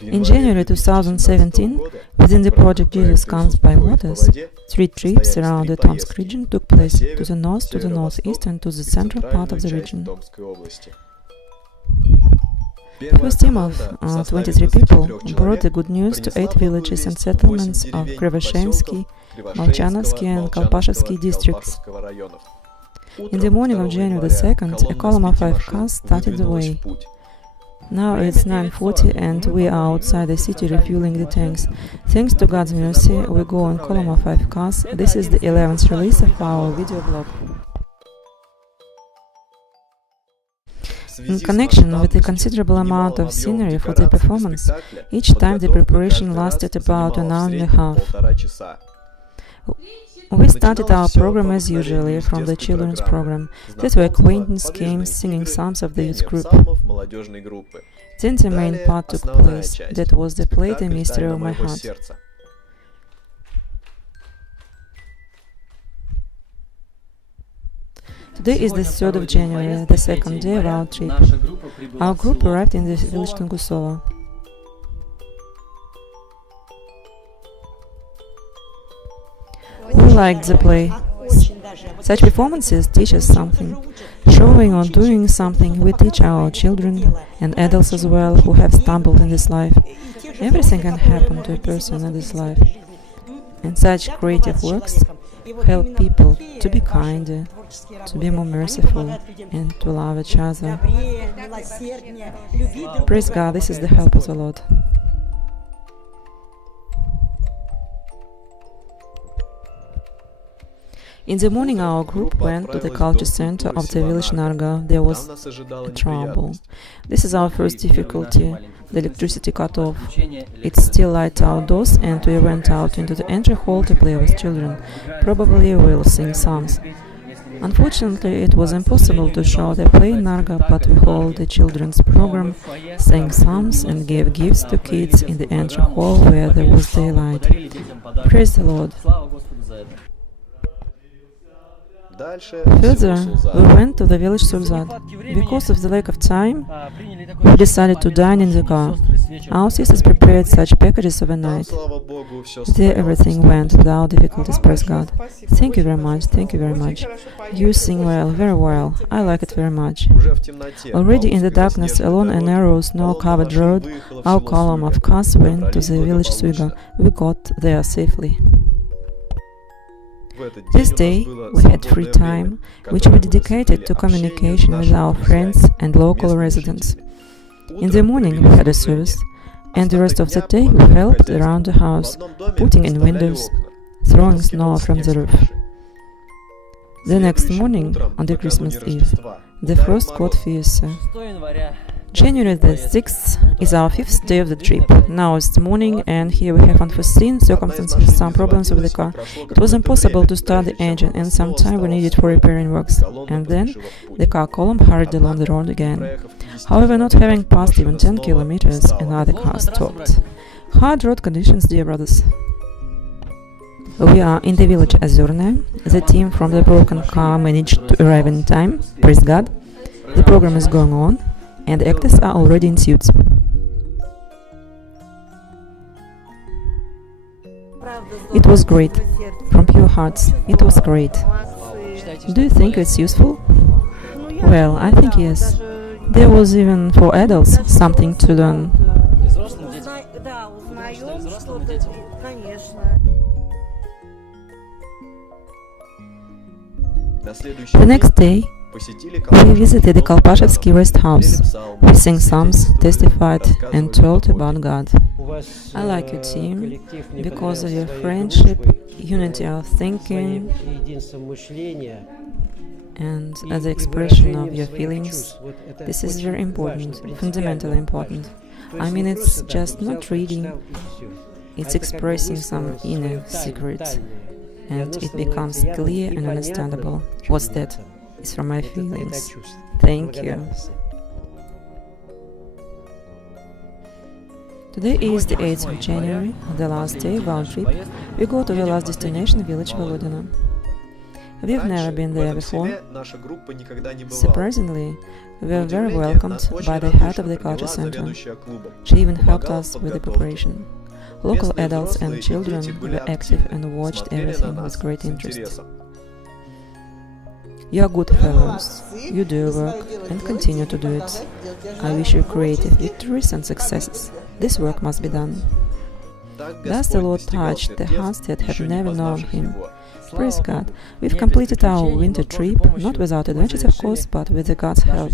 In January 2017, within the project Jesus Comes by Waters, 3 trips around the Tomsk region took place, to the north, to the northeast, and to the central part of the region. The first team of 23 people brought the good news to 8 villages and settlements of Krivosheimsky, Molchanovsky and Kalpashevsky districts. In the morning of January 2nd, a column of 5 cars started the way. Now it's 9:40 and we are outside the city refueling the tanks. Thanks to God's mercy, we go on column of 5 cars. This is the 11th release of our video blog. In connection with the considerable amount of scenery for the performance, each time the preparation lasted about an hour and a half. We started our program as usually from the children's program. That were acquaintance games, singing psalms of the youth group. Then the main part took place. That was the play The Mystery of My Heart. Today is the 3rd of January, the second day of our trip. Our group arrived in the village Tungusovo. We liked the play. Such performances teach us something. Showing or doing something, we teach our children and adults as well who have stumbled in this life. Everything can happen to a person in this life. And such creative works help people to be kinder, to be more merciful, and to love each other. Praise God, this is the help of the Lord. In the morning, our group went to the culture center of the village Narga. There was trouble. This is our first difficulty. The electricity cut off. It's still light outdoors, and we went out into the entry hall to play with children. Probably we'll sing songs. Unfortunately, it was impossible to show the play in Narga, but we held the children's program, sang psalms, and gave gifts to kids in the entry hall where there was daylight. Praise the Lord. Further, we went to the village Surzad. Because of the lack of time, we decided to dine in the car. Our sisters prepared such packages overnight. There everything went without difficulties, praise God. Thank you very much, thank you very much. You sing well, very well. I like it very much. Already in the darkness, along a narrow, snow-covered road, our column of cars went to the village Suiga. We got there safely. This day, we had free time, which we dedicated to communication with our friends and local residents. In the morning, we had a service, and the rest of the day we helped around the house, putting in windows, throwing snow from the roof. The next morning, on the Christmas Eve, the frost got fiercer. January the 6th is our 5th day of the trip. Now it's morning, and here we have unforeseen circumstances, some problems with the car. It was impossible to start the engine, and some time we needed for repairing works. And then the car column hurried along the road again. However, not having passed even 10 kilometers, another car stopped. Hard road conditions, dear brothers. We are in the village Azurne. The team from the broken car managed to arrive in time. Praise God. The program is going on, and the actors are already in suits. It was great. From pure hearts, it was great. Do you think it's useful? Well, I think yes. There was even for adults something to learn. The next day, we visited the Kalpashevsky rest house. We sang psalms, testified, and told about God. I like your team because of your friendship, unity of thinking, and as the expression of your feelings. This is very important, fundamentally important. I mean, it's just not reading, it's expressing some inner secret, and it becomes clear and understandable. What's that? It's from my feelings. Thank you. Today is the 8th of January, the last day of our trip. We go to the last destination, village Volodino. We've never been there before. Surprisingly, we were very welcomed by the head of the culture center. She even helped us with the preparation. Local adults and children were active and watched everything with great interest. You are good fellows. You do your work and continue to do it. I wish you creative victories and successes. This work must be done. Thus the Lord touched the hearts that had never known Him. Praise God, we've completed our winter trip, not without adventures of course, but with the God's help.